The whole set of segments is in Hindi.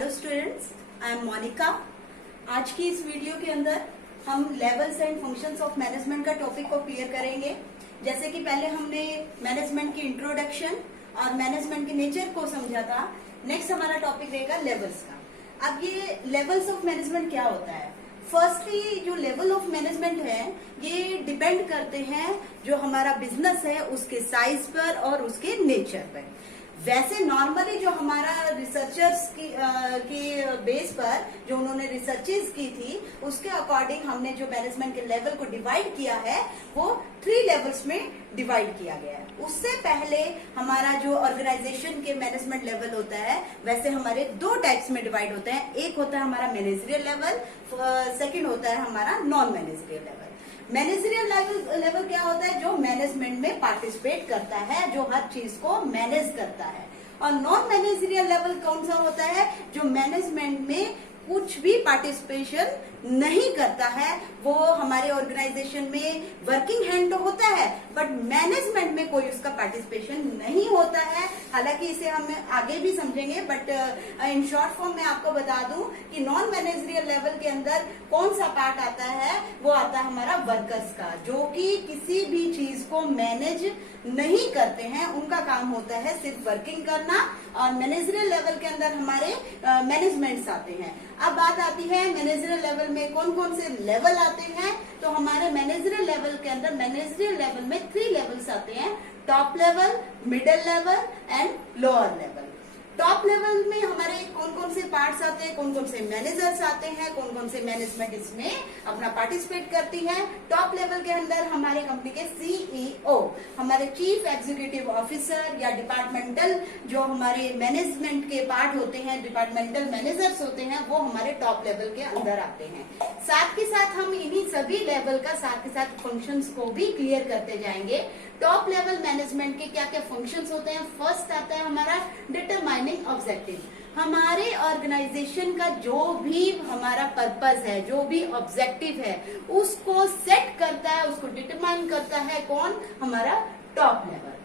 Hello students, I am Monika. आज की इस वीडियो के अंदर हम levels and functions of management का टॉपिक को क्लियर करेंगे। जैसे कि पहले हमने मैनेजमेंट की इंट्रोडक्शन और मैनेजमेंट के नेचर को समझा था। नेक्स्ट हमारा टॉपिक रहेगा लेवल्स का। अब ये लेवल्स ऑफ मैनेजमेंट क्या होता है? फर्स्टली जो लेवल ऑफ मैनेजमेंट है ये डिपेंड करते हैं जो हमारा बिजनेस है उसके साइज पर और उसके नेचर पर। वैसे नॉर्मली जो हमारा रिसर्चर्स की बेस पर जो उन्होंने रिसर्चेस की थी उसके अकॉर्डिंग हमने जो मैनेजमेंट के लेवल को डिवाइड किया है वो 3 लेवल्स में डिवाइड किया गया है। उससे पहले हमारा जो ऑर्गेनाइजेशन के मैनेजमेंट लेवल होता है वैसे हमारे 2 टाइप्स में डिवाइड होते हैं। एक होता है हमारा मैनेजरियल लेवल, सेकेंड होता है हमारा non managerial level. Managerial level क्या होता है? जो मैनेजमेंट में पार्टिसिपेट करता है, जो हर चीज को मैनेज करता है। और नॉन मैनेजरियल लेवल कौन सा होता है? जो मैनेजमेंट में कुछ भी पार्टिसिपेशन नहीं करता है। वो हमारे ऑर्गेनाइजेशन में वर्किंग हैंड तो होता है बट मैनेजमेंट में कोई उसका पार्टिसिपेशन नहीं होता है। हालांकि इसे हम आगे भी समझेंगे बट इन शॉर्ट फॉर्म में आपको बता दूं कि नॉन मैनेजरियल लेवल के अंदर कौन सा पार्ट आता है? वो आता है हमारा वर्कर्स का, जो कि किसी भी चीज को मैनेज नहीं करते हैं। उनका काम होता है सिर्फ वर्किंग करना। और मैनेजरियल लेवल के अंदर हमारे मैनेजमेंट्स आते हैं। अब बात आती है मैनेजरियल लेवल में कौन कौन से लेवल आते हैं। तो हमारे मैनेजरियल लेवल के अंदर मैनेजरियल लेवल में 3 लेवल्स आते हैं: top level, middle level and lower level. Top level में हमारे कौन कौन से पार्ट्स आते हैं, कौन कौन से मैनेजर्स आते हैं, कौन कौन से मैनेजमेंट इसमें अपना पार्टिसिपेट करती है। टॉप लेवल के अंदर हमारे कंपनी के सीईओ, हमारे चीफ एग्जीक्यूटिव ऑफिसर या डिपार्टमेंटल जो हमारे मैनेजमेंट के पार्ट होते हैं, डिपार्टमेंटल मैनेजर्स होते हैं, वो हमारे टॉप लेवल के अंदर आते हैं। साथ के साथ हम इन्हीं सभी लेवल का साथ के साथ फंक्शंस को भी क्लियर करते जाएंगे। टॉप लेवल मैनेजमेंट के क्या क्या फंक्शंस होते हैं? फर्स्ट आता है हमारा डिटरमाइनिंग ऑब्जेक्टिव। हमारे ऑर्गेनाइजेशन का जो भी हमारा पर्पस है, जो भी ऑब्जेक्टिव है, उसको सेट करता है, उसको डिटरमाइन करता है कौन? हमारा टॉप लेवल।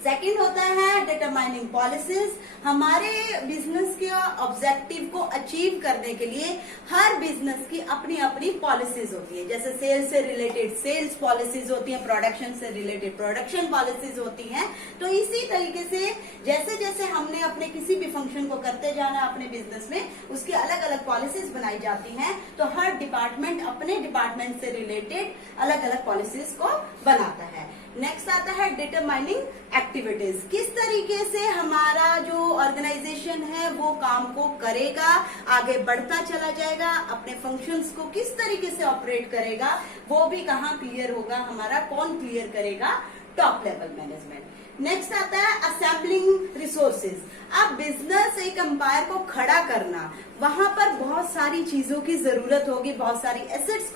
सेकंड होता है डिटरमाइनिंग पॉलिसीज। हमारे बिजनेस के ऑब्जेक्टिव को अचीव करने के लिए हर बिजनेस की अपनी अपनी पॉलिसीज होती है। जैसे सेल्स से रिलेटेड सेल्स पॉलिसीज होती हैं, प्रोडक्शन से रिलेटेड प्रोडक्शन पॉलिसीज होती हैं। तो इसी तरीके से जैसे जैसे हमने अपने किसी भी फंक्शन को करते जाना अपने बिजनेस में, उसकी अलग अलग पॉलिसीज बनाई जाती हैं। तो हर डिपार्टमेंट अपने डिपार्टमेंट से रिलेटेड अलग अलग पॉलिसीज को बनाता है। नेक्स्ट आता है डिटरमाइनिंग एक्टिविटीज। किस तरीके से हमारा जो ऑर्गेनाइजेशन है वो काम को करेगा, आगे बढ़ता चला जाएगा, अपने फंक्शंस को किस तरीके से ऑपरेट करेगा, वो भी कहाँ क्लियर होगा हमारा? कौन क्लियर करेगा? Top level management. नेक्स्ट आता है असेंबलिंग रिसोर्सेज। अब बिजनेस एक एम्पायर को खड़ा करना, वहां पर बहुत सारी चीजों की जरूरत होगी, बहुत सारी एसेट्स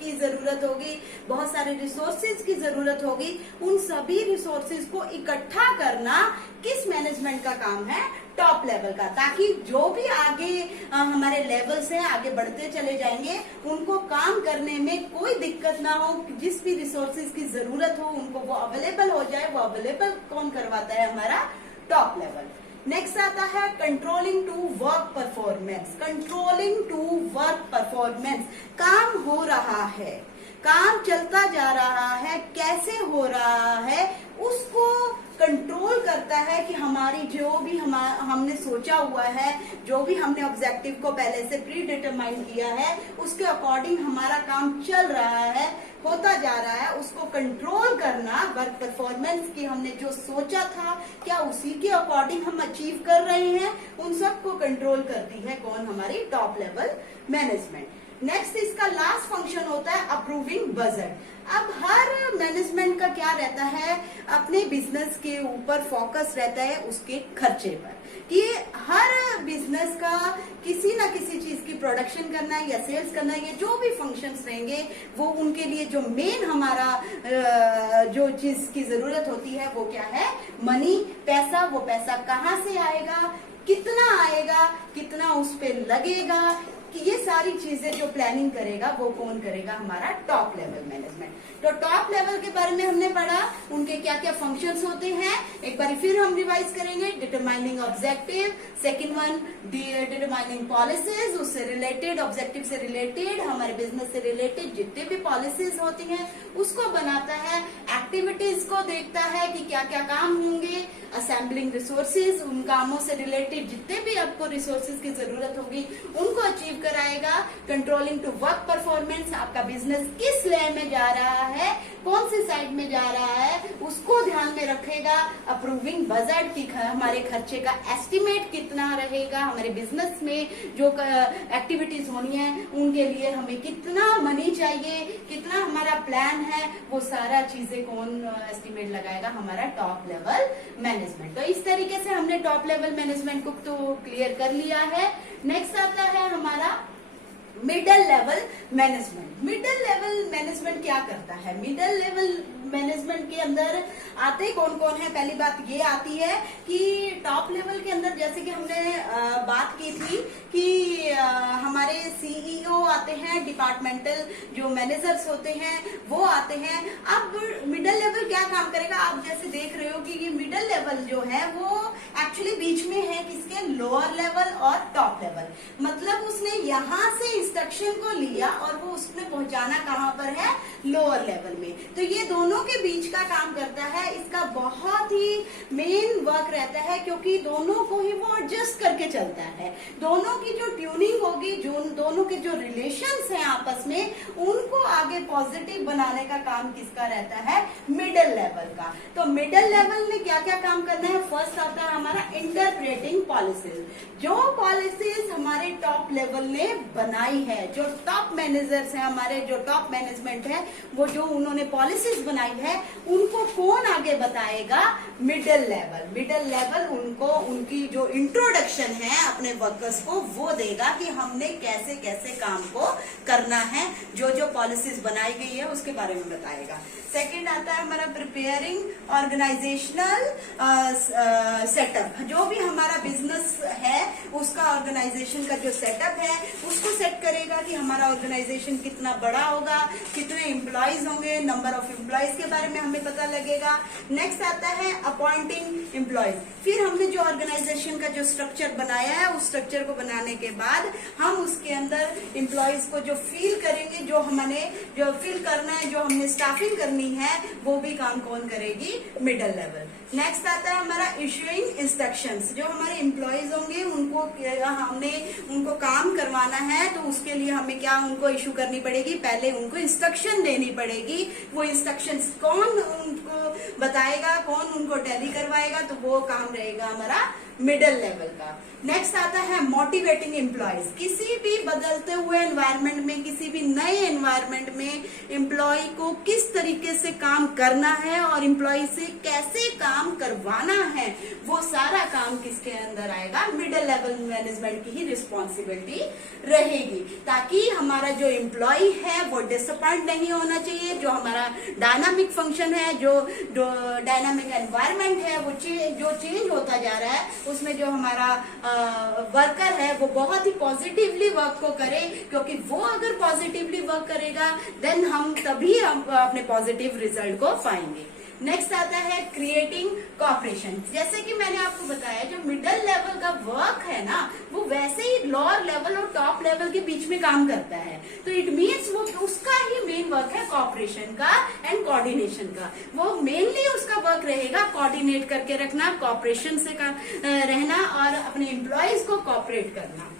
की जरूरत होगी, बहुत सारे रिसोर्सेज की जरूरत होगी। उन सभी रिसोर्सेज को इकट्ठा करना किस मैनेजमेंट का काम है? टॉप लेवल का। ताकि जो भी आगे हमारे लेवल्स हैं आगे बढ़ते चले जाएंगे, उनको काम करने में कोई दिक्कत ना हो, जिस भी रिसोर्सेज की जरूरत हो उनको वो अवेलेबल हो जाए। वो अवेलेबल कौन करवाता है? हमारा टॉप लेवल। नेक्स्ट आता है controlling to work performance. Controlling to work performance, काम हो रहा है, काम चलता जा रहा है, कैसे हो रहा है उसको कंट्रोल करता है कि हमारी जो भी हमने सोचा हुआ है, जो भी हमने ऑब्जेक्टिव को पहले से प्री डिटरमाइन किया है, उसके अकॉर्डिंग हमारा काम चल रहा है, होता जा रहा है, उसको कंट्रोल करना। वर्क परफॉर्मेंस की हमने जो सोचा था क्या उसी के अकॉर्डिंग हम अचीव कर रहे हैं, उन सबको कंट्रोल करती है कौन? हमारी टॉप लेवल मैनेजमेंट। नेक्स्ट इसका लास्ट फंक्शन होता है अप्रूविंग बजट। अब हर मैनेजमेंट का क्या रहता है? अपने बिजनेस के ऊपर फोकस रहता है उसके खर्चे पर, कि हर बिजनेस का किसी ना किसी चीज की प्रोडक्शन करना है या सेल्स करना है, ये जो भी फंक्शंस रहेंगे वो उनके लिए जो मेन हमारा जो चीज की जरूरत होती है वो क्या है? मनी, पैसा। वो पैसा कहाँ से आएगा, कितना आएगा, कितना उस पे लगेगा, ये सारी चीजें जो प्लानिंग करेगा वो कौन करेगा, हमारा टॉप लेवल मैनेजमेंट। तो टॉप लेवल के बारे में हमने पढ़ा, उनके क्या क्या फंक्शंस होते हैं, एक बार फिर हम रिवाइज करेंगे। Determining objective, second one determining policies, उससे रिलेटेड, ऑब्जेक्टिव से रिलेटेड, हमारे बिजनेस से रिलेटेड जितने भी पॉलिसीज होती हैं उसको बनाता है। एक्टिविटीज को देखता है कि क्या क्या काम होंगे। असेंबलिंग रिसोर्सेज, उन कामों से रिलेटेड जितने भी आपको रिसोर्सेज की जरूरत होगी उनको अचीव कराएगा। कंट्रोलिंग टू वर्क परफॉर्मेंस, आपका बिजनेस किस लेवल में जा रहा है, कौन सी साइड में जा रहा है, उसको ध्यान में रखेगा। अप्रूविंग बजट की हमारे खर्चे का एस्टिमेट कितना रहेगा, हमारे बिजनेस में जो एक्टिविटीज होनी है उनके लिए हमें कितना मनी चाहिए, कितना हमारा प्लान है, वो सारा चीजें कौन एस्टिमेट लगाएगा, हमारा टॉप लेवल मैनेजमेंट। तो इस तरीके से हमने टॉप लेवल मैनेजमेंट को तो क्लियर कर लिया है। नेक्स्ट आता है हमारा middle level management. Middle level management क्या करता है? मिडल लेवल मैनेजमेंट के अंदर आते कौन कौन है? पहली बात ये आती है कि टॉप लेवल के अंदर जैसे कि हमने बात की थी कि हमारे सीईओ आते हैं, डिपार्टमेंटल जो मैनेजर्स होते हैं वो आते हैं। अब मिडल लेवल क्या काम करेगा? आप जैसे देख रहे हो कि ये मिडल लेवल जो है वो एक्चुअली बीच में है किसके, लोअर लेवल और टॉप लेवल। मतलब उसने यहाँ से इंस्ट्रक्शन को लिया और वो उसने पहुंचाना कहाँ पर है, लोअर लेवल में। तो ये दोनों के बीच का काम करता है। इसका बहुत ही मेन वर्क रहता है क्योंकि दोनों को ही वो एडजस्ट करके चलता है। दोनों की जो ट्यूनिंग होगी, जो दोनों के जो रिलेशंस हैं आपस में, उनको आगे पॉजिटिव बनाने का काम किसका रहता है, मिडल लेवल का। तो मिडल लेवल में क्या क्या काम करना है? फर्स्ट आता है हमारा इंटरप्रेटिंग पॉलिसीज। जो पॉलिसीज हमारे टॉप लेवल ने बनाई है, जो टॉप मैनेजर्स हैं हमारे, जो टॉप मैनेजमेंट है, वो जो उन्होंने पॉलिसीज बनाई है उनको कौन आगे बताएगा, मिडल लेवल। मिडल लेवल उनको उनकी जो इंट्रोडक्शन है अपने वर्कर्स को वो देगा कि हमने कैसे कैसे काम को करना है, जो जो पॉलिसीज बनाई गई है उसके बारे में बताएगा। सेकंड आता है हमारा प्रिपेयरिंग ऑर्गेनाइजेशनल सेटअप। जो भी हमारा बिजनेस है उसका ऑर्गेनाइजेशन का जो सेटअप है उसको सेट करेगा कि हमारा ऑर्गेनाइजेशन कितना बड़ा होगा, कितने एम्प्लॉयज होंगे, नंबर ऑफ एम्प्लॉयज के बारे में हमें पता लगेगा। नेक्स्ट आता है अपॉइंटिंग एम्प्लॉयज। फिर हमने जो ऑर्गेनाइजेशन का जो स्ट्रक्चर बनाया है उस स्ट्रक्चर को बनाने के बाद हम उसके अंदर एम्प्लॉयज को जो फील करेंगे, जो हमने जो फील करना है, जो हमने स्टाफिंग करनी है, वो भी काम कौन करेगी, मिडल लेवल। नेक्स्ट आता है हमारा इश्यूइंग इंस्ट्रक्शंस। जो हमारे एम्प्लॉयज होंगे उनको हमने उनको काम करवाना है तो उसके लिए हमें क्या उनको इश्यू करनी पड़ेगी, पहले उनको इंस्ट्रक्शन देनी पड़ेगी। वो इंस्ट्रक्शंस कौन उनको बताएगा, कौन उनको टैली करवाएगा, तो वो काम रहेगा हमारा मिडल लेवल का। नेक्स्ट आता है मोटिवेटिंग एम्प्लॉयज। किसी भी बदलते हुए एनवायरनमेंट में, किसी भी नए एनवायरनमेंट में एम्प्लॉय को किस तरीके से काम करना है और एम्प्लॉय से कैसे काम करवाना है, वो सारा काम किसके अंदर आएगा, मिडल लेवल मैनेजमेंट की ही रिस्पॉन्सिबिलिटी रहेगी। ताकि हमारा जो एम्प्लॉय है वो डिसअपॉइंट नहीं होना चाहिए। जो हमारा डायनामिक फंक्शन है, जो डायनामिक एनवायरनमेंट है, वो जो चेंज होता जा रहा है उसमें जो हमारा वर्कर है वो बहुत ही पॉजिटिवली वर्क को करे। क्योंकि वो अगर पॉजिटिवली वर्क करेगा देन हम तभी हम अपने पॉजिटिव रिजल्ट को पाएंगे। नेक्स्ट आता है क्रिएटिंग कोऑपरेशन। जैसे कि मैंने आपको बताया जो मिडल लेवल का वर्क है ना, वो वैसे ही लोअर लेवल और टॉप लेवल के बीच में काम करता है। तो इट मीन्स वो उसका ही मेन वर्क है कोऑपरेशन का एंड कोऑर्डिनेशन का। वो मेनली उसका वर्क रहेगा कोऑर्डिनेट करके रखना, कोऑपरेशन से रहना और अपने एम्प्लॉयज को कोऑपरेट करना।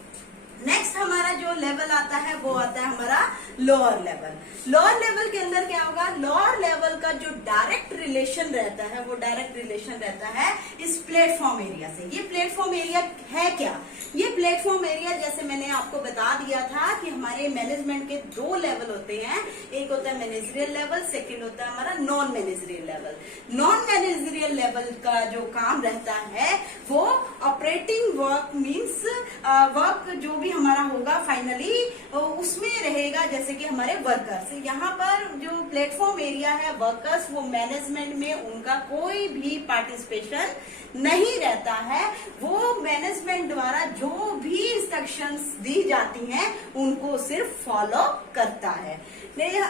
नेक्स्ट हमारा जो लेवल आता है वो आता है हमारा लोअर लेवल। लोअर लेवल के अंदर क्या होगा, लोअर लेवल का जो डायरेक्ट रिलेशन रहता है वो डायरेक्ट रिलेशन रहता है इस प्लेटफॉर्म एरिया से। ये प्लेटफॉर्म एरिया है क्या, ये प्लेटफॉर्म एरिया जैसे मैंने आपको बता दिया था कि हमारे मैनेजमेंट के दो लेवल होते हैं। एक होता है मैनेजरियल लेवल, सेकंड होता है हमारा non managerial level. Non managerial level का जो काम रहता है वो ऑपरेटिंग वर्क मीन्स वर्क जो भी हमारा होगा फाइनली उसमें रहेगा, जैसे कि हमारे वर्कर्स। यहाँ पर जो प्लेटफॉर्म एरिया है वर्कर्स, वो मैनेजमेंट में उनका कोई भी पार्टिसिपेशन नहीं रहता है। वो मैनेजमेंट द्वारा जो भी इंस्ट्रक्शंस दी जाती हैं उनको सिर्फ फॉलो करता है।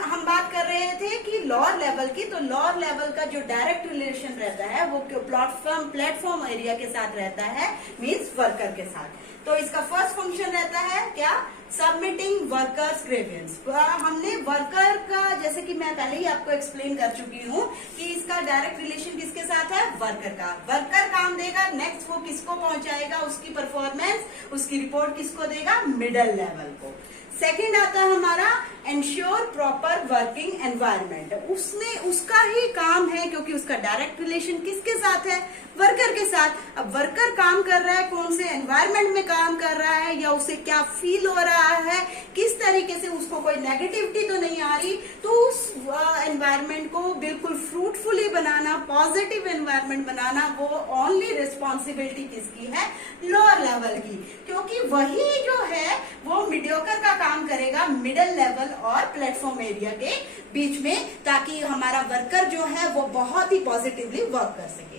हम बात कर रहे थे कि लोअर लेवल की, तो लोअर लेवल का जो डायरेक्ट रिलेशन रहता है वो प्लेटफॉर्म एरिया के साथ रहता है, मींस वर्कर के साथ। तो इसका फर्स्ट फंक्शन रहता है क्या, सबमिटिंग वर्कर्स ग्रीवेंस। हमने वर्कर का, जैसे कि मैं पहले ही आपको एक्सप्लेन कर चुकी हूँ कि इसका डायरेक्ट रिलेशन किसके साथ है, वर्कर का। वर्कर काम देगा, नेक्स्ट वो किसको पहुंचाएगा, उसकी परफॉर्मेंस, उसकी रिपोर्ट किसको देगा, मिडल लेवल को। सेकंड आता है हमारा एंश्योर प्रॉपर वर्किंग एनवायरनमेंट। उसमें उसका ही काम है, क्योंकि उसका डायरेक्ट रिलेशन किसके साथ है, वर्कर के साथ। अब वर्कर काम कर रहा है, कौन से एनवायरनमेंट में काम कर रहा है, या उसे क्या फील हो रहा है, किस तरीके से उसको कोई नेगेटिविटी तो नहीं आ रही, तो उस एनवायरनमेंट को बिल्कुल फ्रूटफुली बनाना, पॉजिटिव एनवायरनमेंट बनाना, वो ओनली रिस्पॉन्सिबिलिटी किसकी है, लोअर लेवल की। क्योंकि वही जो है वो मीडियोकर का काम करेगा मिडिल लेवल और प्लेटफॉर्म एरिया के बीच में, ताकि हमारा वर्कर जो है वो बहुत ही पॉजिटिवली वर्क कर सके।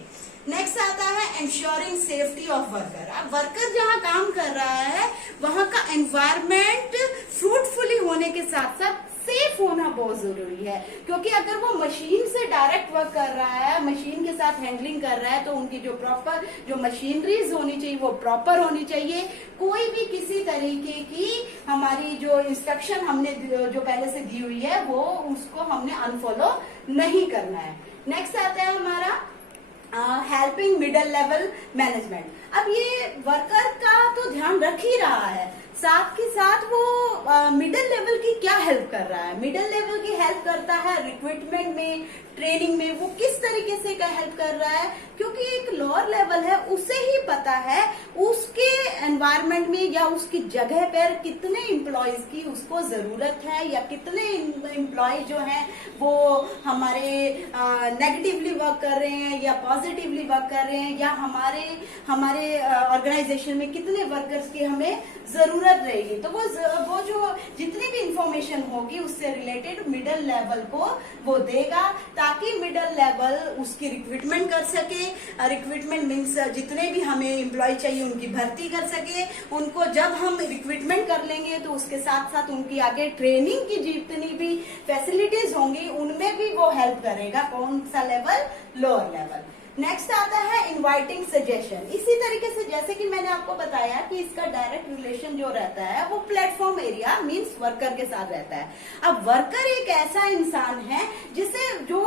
नेक्स्ट आता है एंश्योरिंग सेफ्टी ऑफ वर्कर। अब वर्कर जहां काम कर रहा है वहां का एनवायरनमेंट फ्रूटफुली होने के साथ साथ सेफ होना बहुत जरूरी है, क्योंकि अगर वो मशीन से डायरेक्ट वर्क कर रहा है, मशीन के साथ हैंडलिंग कर रहा है, तो उनकी जो प्रॉपर जो मशीनरीज होनी चाहिए वो प्रॉपर होनी चाहिए। कोई भी किसी तरीके की हमारी जो इंस्ट्रक्शन हमने जो पहले से दी हुई है वो उसको हमने अनफॉलो नहीं करना है। नेक्स्ट आता है हमारा हेल्पिंग मिडल लेवल मैनेजमेंट। अब ये वर्कर का तो ध्यान रख ही रहा है, साथ के साथ वो मिडिल लेवल की क्या हेल्प कर रहा है, मिडिल लेवल की हेल्प करता है रिक्रूटमेंट में, ट्रेनिंग में। वो किस तरीके से क्या हेल्प कर रहा है, क्योंकि एक लोअर लेवल है, उसे ही पता है उसके एनवायरनमेंट में या उसकी जगह पर कितने एम्प्लॉयज की उसको जरूरत है, या कितने एम्प्लॉय जो हैं वो हमारे नेगेटिवली वर्क कर रहे हैं या पॉजिटिवली वर्क कर रहे हैं, या हमारे ऑर्गेनाइजेशन में कितने वर्कर्स की हमें जरूरत रहेगी। तो वो जो जितनी भी इंफॉर्मेशन होगी उससे रिलेटेड मिडिल लेवल को वो देगा, ताकि मिडिल लेवल उसकी रिक्रूटमेंट कर सके। रिक्रूटमेंट मीन्स जितने भी हमें एम्प्लॉय चाहिए उनकी भर्ती कर सके। उनको जब हम रिक्रूटमेंट कर लेंगे तो उसके साथ साथ उनकी आगे ट्रेनिंग की जितनी भी फैसिलिटीज होंगी उनमें भी वो हेल्प करेगा। कौन सा लेवल, लोअर लेवल। नेक्स्ट आता है इनवाइटिंग सजेशन। इसी तरीके से जैसे कि मैंने आपको बताया कि इसका डायरेक्ट रिलेशन जो रहता है वो प्लेटफॉर्म एरिया मींस वर्कर के साथ रहता है। अब वर्कर एक ऐसा इंसान है जिसे जो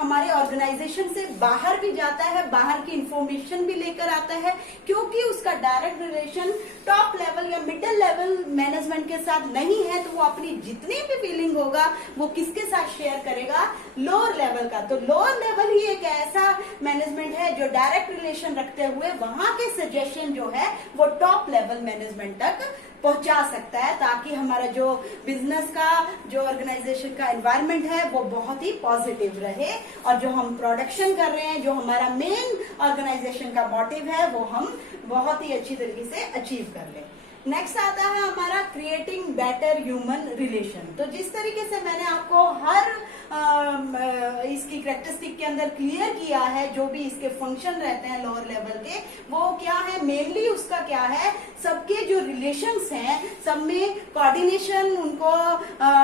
हमारे ऑर्गेनाइजेशन से बाहर भी जाता है, बाहर की इंफॉर्मेशन भी लेकर आता है, क्योंकि उसका डायरेक्ट रिलेशन टॉप लेवल या मिडिल लेवल मैनेजमेंट के साथ नहीं है, तो वो अपनी जितनी भी फीलिंग होगा वो किसके साथ शेयर करेगा, लोअर लेवल का। तो लोअर लेवल ही एक ऐसा मैनेजमेंट है जो डायरेक्ट रिलेशन रखते हुए वहां के सजेशन जो है वो टॉप लेवल मैनेजमेंट तक पहुंचा सकता है, ताकि हमारा जो बिजनेस का, जो ऑर्गेनाइजेशन का एनवायरनमेंट है वो बहुत ही पॉजिटिव रहे, और जो हम प्रोडक्शन कर रहे हैं, जो हमारा मेन ऑर्गेनाइजेशन का मोटिव है, वो हम बहुत ही अच्छी तरीके से अचीव कर लें। नेक्स्ट आता है हमारा क्रिएटिंग बेटर ह्यूमन रिलेशन। तो जिस तरीके से मैंने आपको हर इसकी कैरेक्टरिस्टिक के अंदर क्लियर किया है, जो भी इसके फंक्शन रहते हैं लोअर लेवल के, वो क्या है, मेनली उसका क्या है, सबके जो रिलेशंस हैं सब में कोऑर्डिनेशन उनको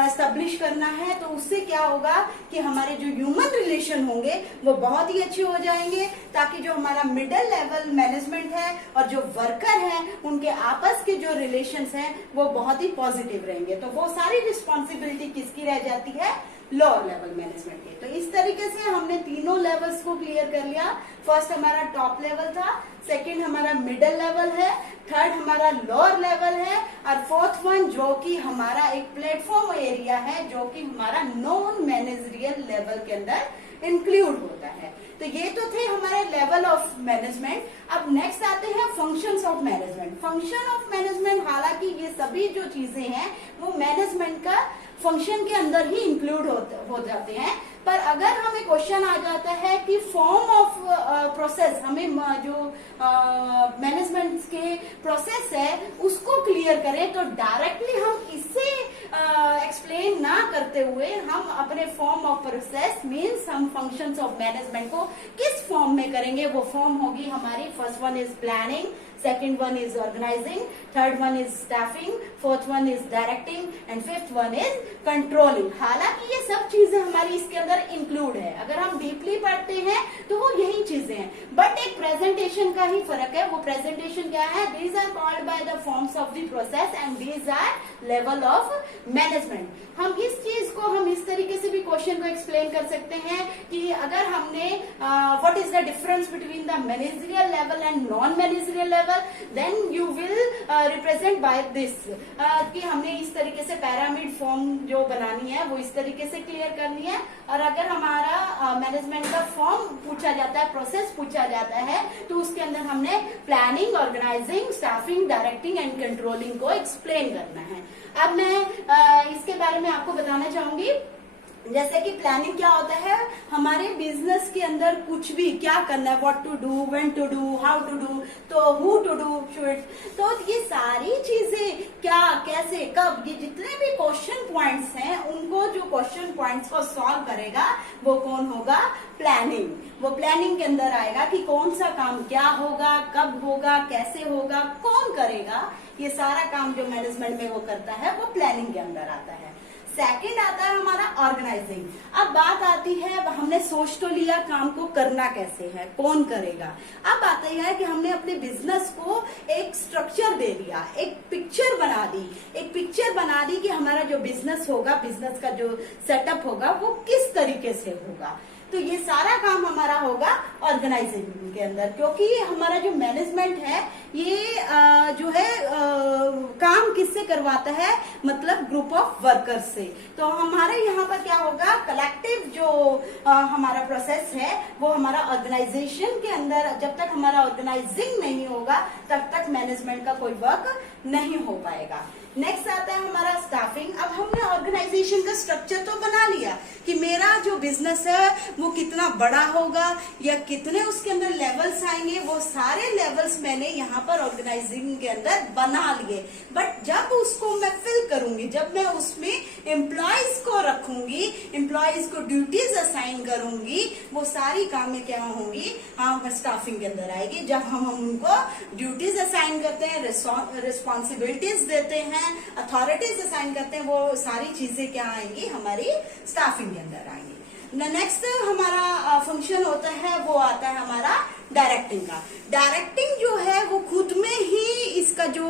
एस्टेब्लिश करना है। तो उससे क्या होगा कि हमारे जो ह्यूमन रिलेशन होंगे वो बहुत ही अच्छे हो जाएंगे, ताकि जो हमारा मिडिल लेवल मैनेजमेंट है और जो वर्कर है उनके आपस के जो रिलेशंस हैं वो बहुत ही पॉजिटिव रहेंगे। तो वो सारी रिस्पॉन्सिबिलिटी किसकी रह जाती है, लोअर लेवल मैनेजमेंट के। तो इस तरीके से हमने तीनों लेवल्स को क्लियर कर लिया। फर्स्ट हमारा टॉप लेवल था, सेकंड हमारा मिडिल लेवल है, थर्ड हमारा लोअर लेवल है, और फोर्थ वन जो कि हमारा एक प्लेटफॉर्म एरिया है, जो कि हमारा नॉन मैनेजरियल लेवल के अंदर इंक्लूड होता है। तो ये तो थे हमारे लेवल ऑफ मैनेजमेंट। अब नेक्स्ट आते हैं functions of management. Function of management, हालांकि ये सभी जो चीजें हैं वो मैनेजमेंट का फंक्शन के अंदर ही इंक्लूड हो जाते हैं, पर अगर हमें क्वेश्चन आ जाता है कि फॉर्म ऑफ प्रोसेस, हमें जो मैनेजमेंट के प्रोसेस है उसको क्लियर करें, तो डायरेक्टली हम इससे एक्सप्लेन ना करते हुए हम अपने फॉर्म ऑफ प्रोसेस मीन्स हम फंक्शंस ऑफ मैनेजमेंट को किस फॉर्म में करेंगे। वो फॉर्म होगी हमारी, first one is planning, second one is organising, third one is staffing, fourth one is directing and fifth one is controlling. हालांकि ये सब चीजें हमारी इसके अंदर इंक्लूड है, अगर हम डीपली पढ़ते हैं तो वो यही चीजें हैं, बट एक प्रेजेंटेशन का ही फर्क है। वो प्रेजेंटेशन क्या है? These are called by the forms of the process and these are level of management. हम इस चीज को हम इस तरीके से भी क्वेश्चन को एक्सप्लेन कर सकते हैं कि अगर हमने what is the difference between the managerial level and non managerial level, then you will represent by this कि हमने इस तरीके से पैरामिड फॉर्म जो बनानी है वो इस तरीके से क्लियर करनी है। और अगर हमारा मैनेजमेंट का फॉर्म पूछा जाता है, प्रोसेस पूछा जाता है, तो उसके अंदर हमने planning, organising, staffing, directing and controlling को एक्सप्लेन करना है। अब मैं इसके बारे में आपको बताना चाहूंगी, जैसे कि प्लानिंग क्या होता है, हमारे बिजनेस के अंदर कुछ भी क्या करना है, what to do, when to do, how to do, तो हु टू डू शुड, तो ये सारी चीजें क्या, कैसे, कब, ये जितने भी क्वेश्चन पॉइंट्स हैं उनको, जो क्वेश्चन पॉइंट्स को सॉल्व करेगा वो कौन होगा? प्लानिंग। वो प्लानिंग के अंदर आएगा कि कौन सा काम क्या होगा, कब होगा, कैसे होगा, कौन करेगा, ये सारा काम जो मैनेजमेंट में वो करता है वो प्लानिंग के अंदर आता है। सेकंड आता है हमारा ऑर्गेनाइजिंग। अब बात आती है, अब हमने सोच तो लिया काम को करना कैसे है, कौन करेगा। अब बात यह है कि हमने अपने बिजनेस को एक स्ट्रक्चर दे दिया, एक पिक्चर बना दी, एक पिक्चर बना दी कि हमारा जो बिजनेस होगा, बिजनेस का जो सेटअप होगा वो किस तरीके से होगा। तो ये सारा काम हमारा होगा ऑर्गेनाइजिंग के अंदर, क्योंकि हमारा जो मैनेजमेंट है ये जो है काम किससे करवाता है, मतलब ग्रुप ऑफ वर्कर्स से। तो हमारे यहाँ पर क्या होगा, कलेक्टिव जो हमारा प्रोसेस है वो हमारा ऑर्गेनाइजेशन के अंदर, जब तक हमारा ऑर्गेनाइजिंग नहीं होगा तब तक मैनेजमेंट का कोई वर्क नहीं हो पाएगा। नेक्स्ट आता है हमारा स्टाफिंग। अब हमने ऑर्गेनाइजेशन का स्ट्रक्चर तो बना लिया कि मेरा जो बिजनेस है वो कितना बड़ा होगा या कितने उसके अंदर लेवल्स आएंगे, वो सारे लेवल्स मैंने यहाँ पर ऑर्गेनाइजिंग के अंदर बना लिए। बट जब उसको मैं फिल करूंगी, जब मैं उसमें एम्प्लॉयज को रखूंगी, एम्प्लॉयज को ड्यूटीज असाइन करूंगी, वो सारी कामें क्या होंगी, हाँ स्टाफिंग के अंदर आएगी। जब हम उनको ड्यूटीज असाइन करते हैं, रिस्पॉन्सिबिलिटीज देते हैं, अथॉरिटीज असाइन करते हैं, वो सारी चीजें क्या आएंगी, हमारी स्टाफिंग के अंदर आएंगी। नेक्स्ट हमारा फंक्शन होता है, वो आता है हमारा डायरेक्टिंग का। डायरेक्टिंग जो है वो खुद में ही इसका जो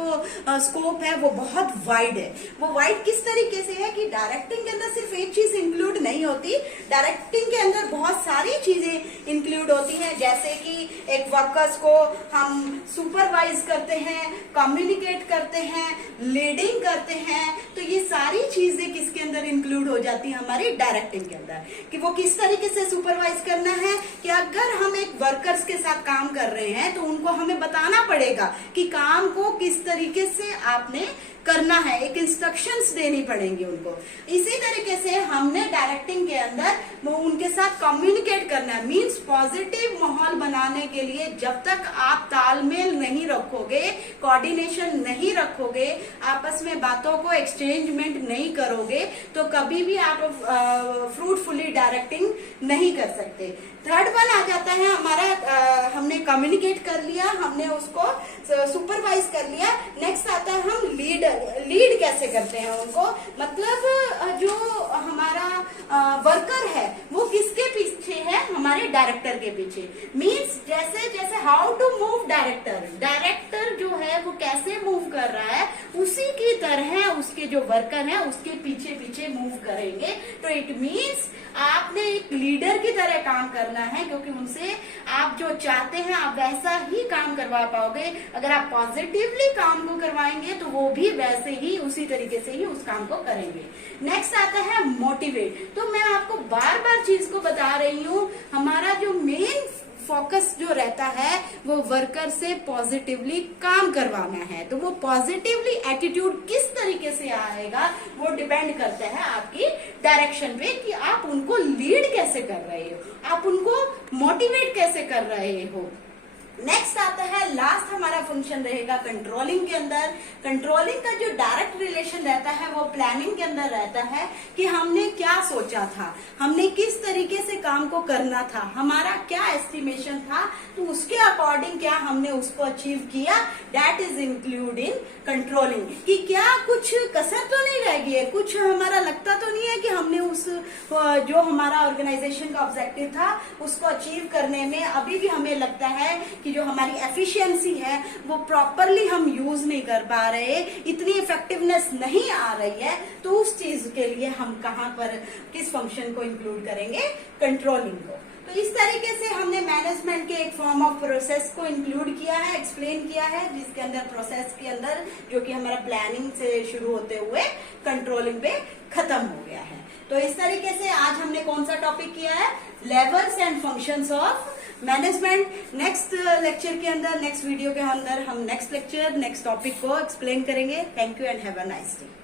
स्कोप है वो बहुत वाइड है। वो वाइड किस तरीके से है कि डायरेक्टिंग के अंदर सिर्फ एक चीज इंक्लूड नहीं होती, डायरेक्टिंग के अंदर बहुत सारी चीजें इंक्लूड होती हैं। जैसे कि एक वर्कर्स को हम सुपरवाइज करते हैं, कम्युनिकेट करते हैं, लीडिंग करते हैं, तो ये सारी चीजें किसके अंदर इंक्लूड हो जाती है, हमारी डायरेक्टिंग के अंदर। कि वो किस तरीके से सुपरवाइज करना है कि अगर हम एक वर्कर्स के साथ काम कर रहे हैं तो उनको हमें बताना पड़ेगा कि काम को किस तरीके से आपने करना है, एक इंस्ट्रक्शंस देनी पड़ेंगी उनको। इसी तरीके से हमने डायरेक्टिंग के अंदर वो उनके साथ कम्युनिकेट करना है, मींस पॉजिटिव माहौल बनाने के लिए जब तक आप तालमेल नहीं रखोगे, कोऑर्डिनेशन नहीं रखोगे, आपस में बातों को एक्सचेंजमेंट नहीं करोगे, तो कभी भी आप फ्रूटफुली डायरेक्टिंग नहीं कर सकते। थर्ड वन आ जाता है हमारा, हमने कम्युनिकेट कर लिया, हमने उसको सुपरवाइज कर लिया। नेक्स्ट आता है हम लीड कैसे करते हैं उनको, मतलब जो हमारा वर्कर है वो किसके पीछे है, हमारे डायरेक्टर के पीछे। मींस जैसे जैसे हाउ टू मूव डायरेक्टर जो है वो कैसे मूव कर रहा है, उसी की तरह उसके जो वर्कर हैं उसके पीछे पीछे मूव करेंगे। तो इट मींस आपने एक लीडर की तरह काम करना है, क्योंकि उनसे आप जो चाहते हैं आप वैसा ही काम करवा पाओगे। अगर आप पॉजिटिवली काम को करवाएंगे तो वो भी वैसे ही उसी तरीके से ही उस काम को करेंगे। नेक्स्ट आता है मोटिवेट। तो मैं आपको बार बार चीज को बता रही हूँ, हमारा जो मेन फोकस जो रहता है वो वर्कर से पॉजिटिवली काम करवाना है। तो वो पॉजिटिवली एटीट्यूड किस तरीके से आएगा वो डिपेंड करता है आपकी डायरेक्शन पे कि आप उनको लीड कैसे कर रहे हो, आप उनको मोटिवेट कैसे कर रहे हो। नेक्स्ट आता है लास्ट हमारा फंक्शन रहेगा कंट्रोलिंग के अंदर। कंट्रोलिंग का जो डायरेक्ट रिलेशन रहता है वो प्लानिंग के अंदर रहता है कि हमने क्या सोचा था, हमने किस तरीके से काम को करना था, हमारा क्या एस्टिमेशन था, तो उसके अकॉर्डिंग क्या हमने उसको अचीव किया, that is include in controlling. कि क्या कुछ कसर तो नहीं रह गई है, कुछ हमारा लगता तो नहीं है कि हमने उस जो हमारा ऑर्गेनाइजेशन का ऑब्जेक्टिव था उसको अचीव करने में अभी भी हमें लगता है कि जो हमारी एफिशिएंसी है वो प्रॉपरली हम यूज नहीं कर पा रहे, इतनी इफेक्टिवनेस नहीं आ रही है, तो उस चीज के लिए हम कहां पर किस फंक्शन को इंक्लूड करेंगे, कंट्रोलिंग को। तो इस तरीके से हमने मैनेजमेंट के एक फॉर्म ऑफ प्रोसेस को इंक्लूड किया है, एक्सप्लेन किया है, जिसके अंदर प्रोसेस के अंदर जो कि हमारा प्लानिंग से शुरू होते हुए कंट्रोलिंग पे खत्म हो गया है। तो इस तरीके से आज हमने कौन सा टॉपिक किया है, levels and functions of management. Next lecture के अंदर, नेक्स्ट वीडियो के अंदर हम नेक्स्ट लेक्चर नेक्स्ट टॉपिक को एक्सप्लेन करेंगे। Thank you and have a nice day.